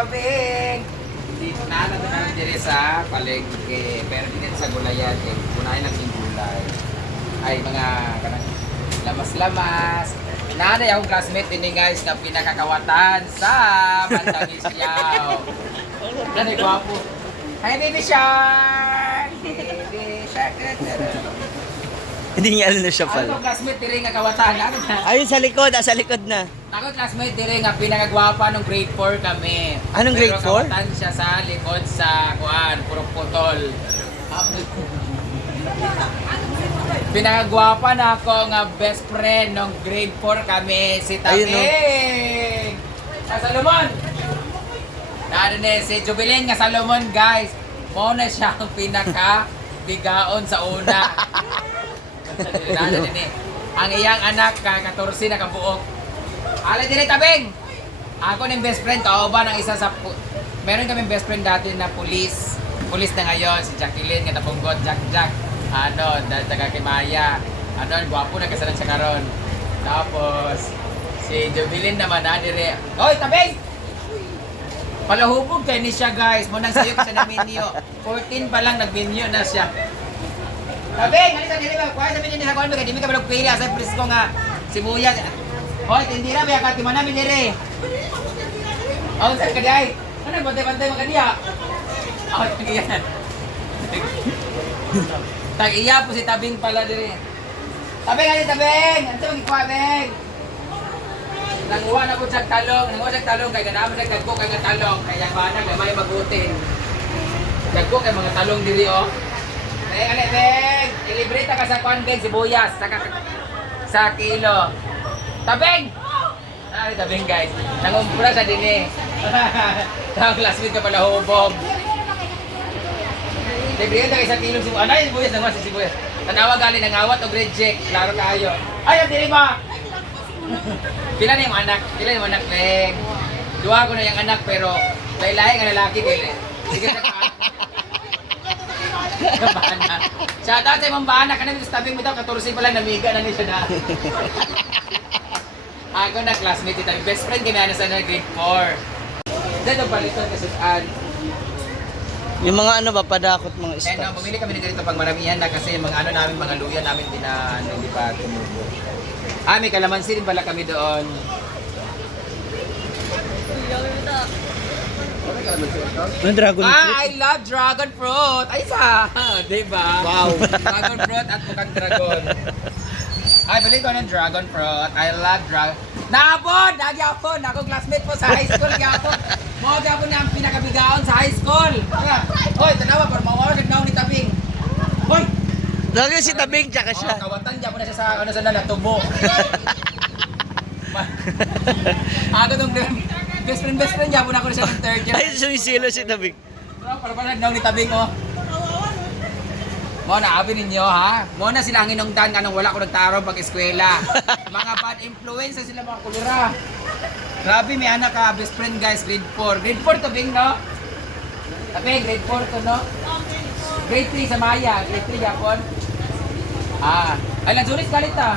tabing. Dito na diri sa palengke. Pero dito sa gulayan, unahin lang yung gulay. Ay, mga kanang lamas-lamas. Nanay akong classmate ini guys na pinakakawatan sa Bandang Isyaw. Nanay, gwapo. Hi, baby shark! Baby shark! Hindi niya alam na siya Ano pala. classmate diri nga kawatan? Ano na? Ayun sa likod, sa likod na. Ako classmate diri nga pinakagwapa nung grade 4 kami. Anong grade 4? Pero kawatan siya sa likod sa kuan, puro putol. Pinakagwapa na ako nga best friend nung grade 4 kami, si Ayun, no? Tabing! Sa Salomon! Si Jubilin nga Salomon, guys. Mo na siya ang pinaka-bigaon sa una. Ang iyang anak, ka-14 na kabuok. Ala dire Tabing! Ako ng best friend, kauban ang isa sa... Meron kaming best friend dati na pulis. Pulis na ngayon, si Jacqueline, nga napunggot, Jack. Ano, dahil taga Kimaya. Ano, gwapo na kasalan siya karon. Tapos, si Jubilin naman na dire. Hoy, Tabing! Palahubog kay ni siya guys. Munang sayok siya na minyo. 14 pa lang nagminyo na siya. Tabing! Ano sa dire ba? Kuha sa minyo ni Hagon. Kaya di mi ka balog pili. Asa presko nga sibuyas. Hoy, tindira ba? Kati mo namin dire. Oh, saan ka day? Ano, bantay-bantay mga kadiya? Oh, yan. Tag-iya po si Tabing pala dire. Tabing, ano Tabing? Ano sa magkikuha, Beng? Nanguha na po siya talong. Kaya ganaan mo siya gagko kaya nga talong. Kaya ba na, may magutin. Gagko kaya mga talong diri, oh. Beng, ano, Beng? Ilibrita ka sa kwan, Beng, sibuyas. Sa kilo. Tabing! Ano Tabing, guys? Nangumpura sa dini. Tawag last week ka pala hubog. Librihan ka isang kilong sibuyas. Anay, sibuyas naman si sibuyas. Tanawa galing ng awat o reject. Klaro kayo. Ay, ang dili ba? Pila na yung anak? Pila yung anak, Beng? Dua ko na yung anak, pero lahi-lahi nga lalaki, Beng. Sige sa ka. Bana. Shout out sa imong bana. Kanang sa Tabing mo daw, 14 pa lang, namiga na niya siya na. Ako na classmate ito. Best friend kami na sa grade 4. Diyan ang palitan kasi saan. Yung mga ano ba, padakot mga And stocks. bumili kami ng ganito pag maramihan na kasi mga ano namin, mga luya namin hindi pa tumubo. May kalamansi din pala kami doon. Yung dragon fruit. I love dragon fruit! Ay sa! Diba? Wow. Dragon fruit at mukhang dragon. Ay, balik ko ng dragon fruit. I love dragon. Naabot! Nagyapon! Ako classmate po sa high school. Nagyapon. Mga gyapon na ang pinakabigaon sa high school. Hoy, tanawa, pero mawala ka na ni Tabing. Hoy! Lagi si Tabing, tsaka siya. Kawatan gyapon na siya sa ano sa natubo. Ako tong best friend gyapon ako na siya ng third year. Ay, sumisilo si Tabing. Para nagnaw ni Tabing, oh. Mo na abi ninyo ha. Mo na sila ang inungdan kanang wala ko nagtarong pag eskwela. Mga bad influence sila mga kulura. Grabe may anak ka, best friend guys, grade 4. Grade 4 to Bing, no? Tabing, grade 4 to, no? Grade 3 sa Maya, grade 3 yapon. Ay lang sulit galit ah.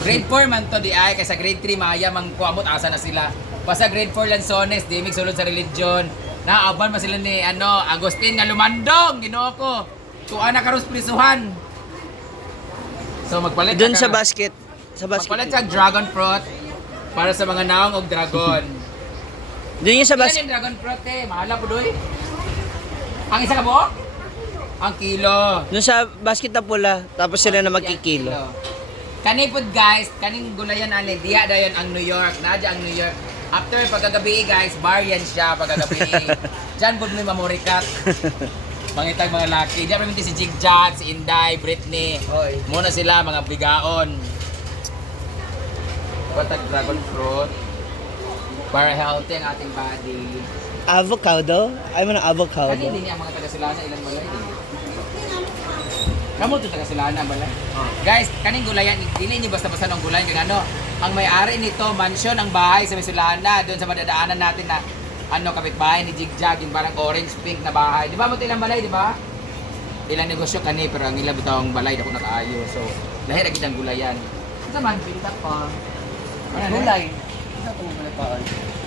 Grade 4 man to di ay kaysa grade 3 Maya mang kuamot asa na sila. Basta grade 4 Lanzones, di mig sulod sa religion. Naaban pa sila ni Agustin nga lumandong, Ginoo ko. Tuwa na karon prisuhan. So magpalit Doon ka- sa basket. Sa magpalit basket. sa dragon fruit para sa mga naong og dragon. Doon yung sa Ilan basket. yung dragon fruit mahala po doy. Ang isa ka buok? Ang kilo. Doon sa basket na pula. Tapos sila na magkikilo. Kani pod guys, kaning gulayan ani diya dayon ang New York, nadya ang New York. After pagkagabi guys, bar yan siya pagkagabi. Diyan pod may memory cut. Mangitag mga laki. Diyan rin si Jigjag, si Inday, Britney. Muna sila mga bigaon. Patag dragon fruit. Para healthy ang ating body. Avocado? Ay mo ng avocado. Kani din ang mga taga-Silana ilang balay din. Kamu to taga-Silana balay. Guys, kaning gulayan, dili niyo basta-basta ng gulayan kay ano. Ang may-ari nito, mansion ang bahay sa Silana, doon sa madadaanan natin na kapitbahay ni Jigjag, yung parang orange pink na bahay. Di ba mo ilang balay, di ba? Ilang negosyo kani pero ang ilang bitaw ang balay dako nakaayo. So, lahi ra gid ang gulayan. Sa man pinta pa. Ano Gulay. Isa ko muna pa.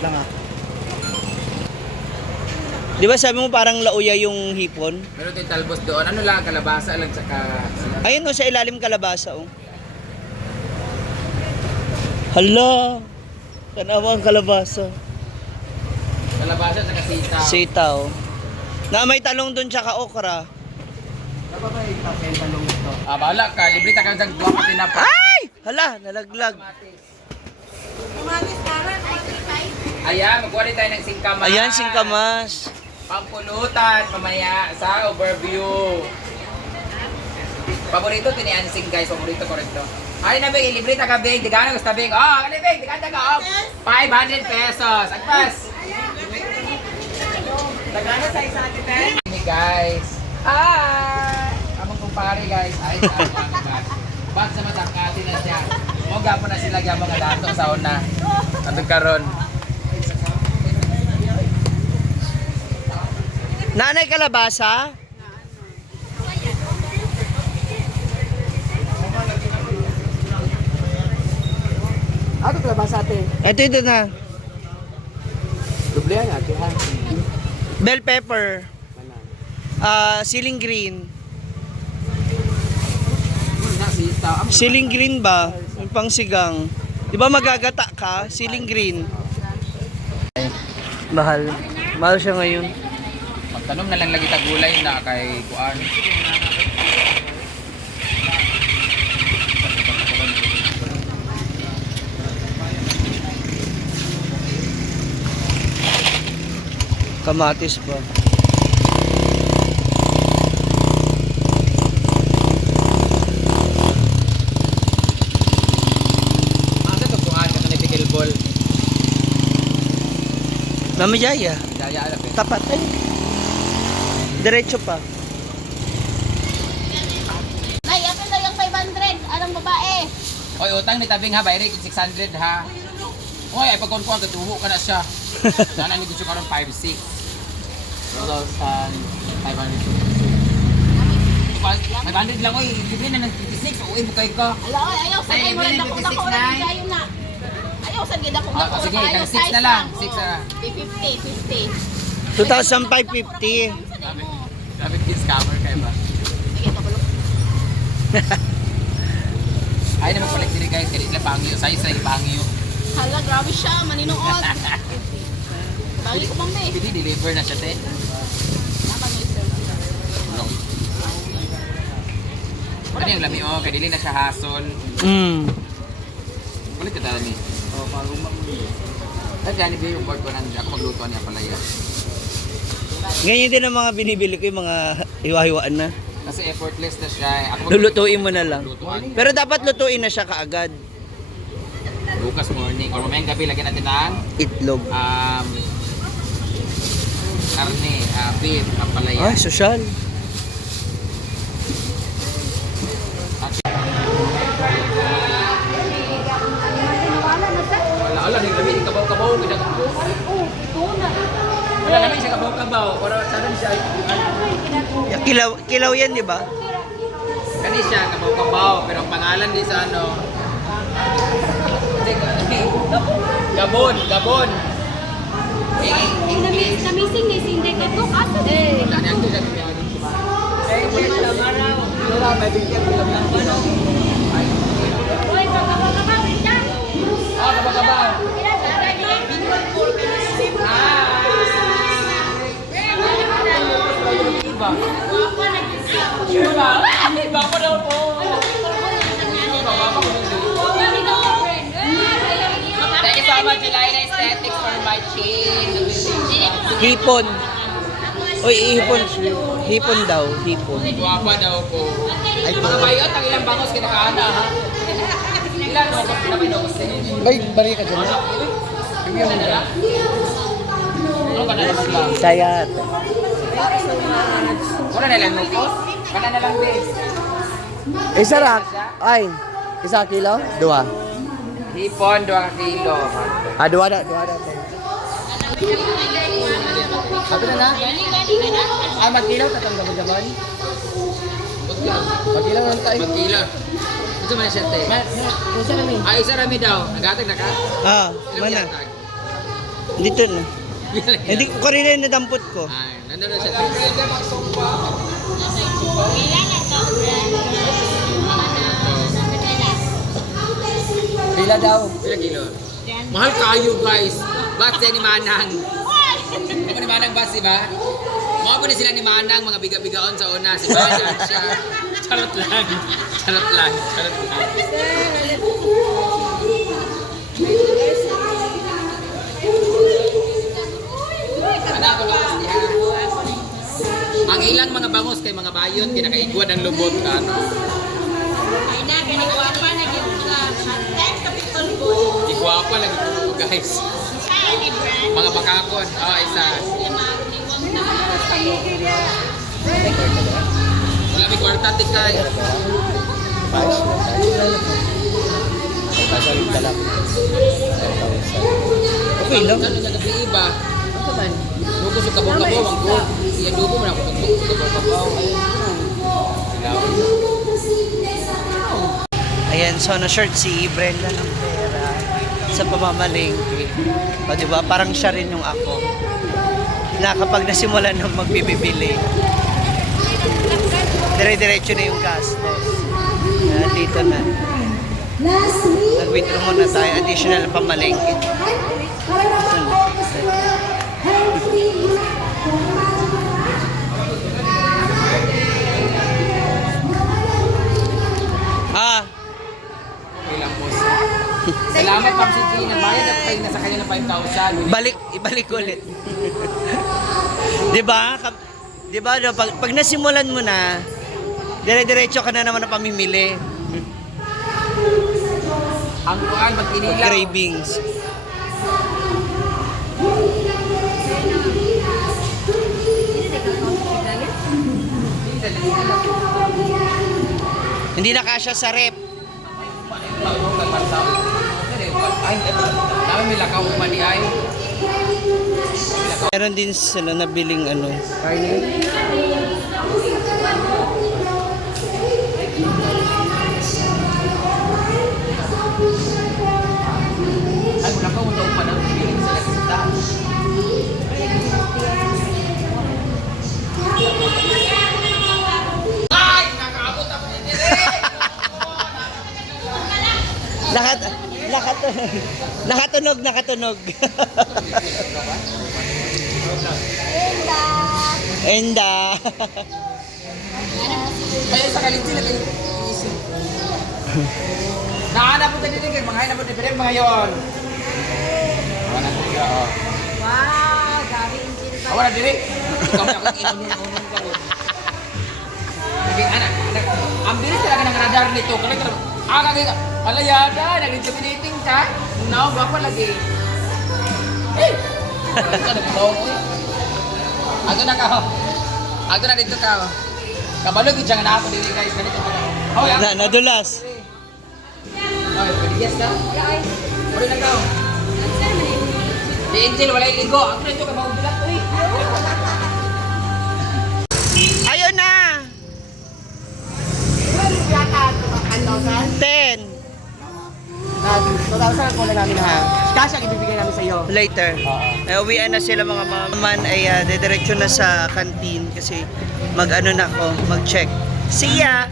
Lang ah. Di ba sabi mo parang lauya yung hipon? Meron tayong talbos doon. Ano lang, kalabasa lang tsaka... Ayun o, sa ilalim kalabasa o. Hala! Tanawa ang kalabasa. Kalabasa tsaka sitaw. Sitaw. Na may talong doon tsaka okra. Ah, bahala ka. Libre ta kang dagwa pa tinapa. Ay! Hala, nalaglag. Ayan, magkuha rin tayo ng singkamas. Ayan, singkamas. Pampulutan, mamaya sa overview. Paborito, tiniansing guys. Paborito ko rin to. Ay na Bing, libre ta ka Bing. Digana gusto Bing. Oh, kani Bing, digana ka. 500 pesos. Agpas. Digana sa isa natin. Ini guys. Hi! Among kumpare guys. Ay, bak sa matangkati na siya. O gapo na sila gyud mga dato sa una. Atong karon. Nanay kalabasa? Ato kalabasa ate. Ito na. Dublihan ate ha. Bell pepper. Siling green. Siling green ba? Yung pangsigang. Di ba magagata ka? Siling green. Mahal. Mahal siya ngayon. Magtanong na lang lagi ta gulay na kay kuan. Kamatis pa. Asa to kuan kato ni Pickle Mama Jaya. Daya ala pe. Tapat eh. Diretso pa. Nay, akin lang yung 500. Anong babae? Oy, utang ni tabing ha, bayari 600 ha. Oy, ay pagkon ko gatuho ka na siya. Sana ni gusto karon 5-6. 500 lang oy, libre na ng 56. Uy, bukay ka. Ala, oy, ayaw sa Nay, kayo mo rin libre ako ng na 56, Nay. kayo na. Ayaw sa gid ako Ah, na sige, tag 6 na lang. 6 na lang. 50. 2,550. Sabi kids cover kayo ba? Sige, kabalo. Ay naman collect diri guys, kaya sila pangyo, size pangyo. Hala, grabe siya, maninood. Balik ko bang Pwede deliver na siya te. No. Ano yung lami oh, kaya dili na siya hasol. Kulit ka dami. Oh, at yan, ibigay yung board ko nandiyan. Ako magluto niya pala yan. Ganyan din ang mga binibili ko, yung mga hiwa-hiwaan na. Kasi effortless na siya eh. Ako Lulutuin mo na lang. Lutuan. Pero dapat lutuin na siya kaagad. Bukas morning. Or mamayang gabi, lagyan natin ng Itlog. karne, beef, kapalaya. Ay, sosyal. Wala, naglamin, kabaw-kabaw. Wala namin siya kabaw-kabaw. Para sana siya. Kilaw yan, di ba? Kani siya, kabaw-kabaw. Pero ang pangalan di sa ano. Gabon, Gabon. English. Namising ni Sinday ka to. Asa din? Wala niya ito siya. Wala, may bigyan ko lang ng ano. Oy, kabaw-kabaw, ita. Oh, kabaw-kabaw. Iba. Iba pa daw po. Thank you so much, Elina Aesthetics for my chin. Hipon. Uy, hipon. Hipon daw, hipon. Guwapa daw po. Ay, Mga bayot, ang ilang bangos kinakaana ha. Ilan mo ko sila may nose eh. Ay, bari ka dyan. Ano ka na lang? Ano ka na lang ba? Sayat. Wala na lang mo. Wala na lang bes. Isa rak. Ay, isa kilo? Dua. Hipon, 2 kilo. Dua na. Sabi na na? Ay, magkilaw, tatang gabon-gabon. Magkilaw lang tayo. Magkilaw. Ito man siya, te. Ay, isa rami daw. Nagatag na ka? Ah, Ilang mana? yatag? Dito na. Hindi ko kanina yung nadampot ko. Ay, nandun na siya. Pila daw? Pila kilo? Mahal kayo guys. Basta ni Manang. Ano ni Manang basi ba? Mga po ni sila ni Manang, mga biga-bigaon sa una. Si Manang siya. Charot lang. Charot lang. Charot lang. Ano ako lang siya. Ang ilang mga bangos kay mga bayon, kinakaigwad ang lubot. Ano? Igwapa lagi po guys. Mga bakakon. Oh, isa. Wala may kwarta tikay. Okay lang. Ano na gabi iba? Ano man? Dugo sa kabaw-kabaw ang gold. Iya dugo mo na ako dugo sa kabaw-kabaw. Ayan, so na-short si Brenda ng pera sa pamamalengke. O diba, parang siya rin yung ako. Na kapag nasimulan ng magbibibili, dire-diretso na yung gastos. Dito na. Nag-withdraw muna tayo, additional pamalengke. Ah, Okay lang po. Salamat Ma'am Cindy. Nagbayad at kayo na sa kanya ng 5,000. ibalik ulit. 'Di ba? 'Di ba, no, pag nasimulan mo na, dire-diretso ka na naman na pamimili. Ang kuan pag tinilaw. Cravings. Hindi na kasya sa rep. Ay, dami may lakaw pa di ay. Meron din sila nabiling ano. Ay, wala ka daw pa na piling sila kita. Ay, nakaabot ako ni dire. Nakatunog. Enda. Kaya sa kalit sila kayo. Nahanap po tayo din, mga hanap po tayo mga yon. Wala po siya, oh. Wow, gabi injil pa. Wala diri. Ikaw na akong inunin ka ron. Sige, anak. Ang bilis talaga ng radar nito. Kaya palayada, nag-intimidating ka. Now, gwapo lagi. Eh! Agad na ka, ho. Agad na dito ka, ho. Kabalog, yung dyan na ako dito, guys. Ganito ka. Oh, yan. Nadulas. Ay, pwede yes ka? Pwede na ka, ho. Di Angel, wala yung ligo. Ako na ito, kabawag bilang ko, eh. Ayun na. 10. 2,000 ko na namin, ha? Cash ang ibibigay namin sa iyo. Later. Uwian na sila mga maman ay dediretso na sa canteen kasi mag-ano na ako, mag-check. See ya!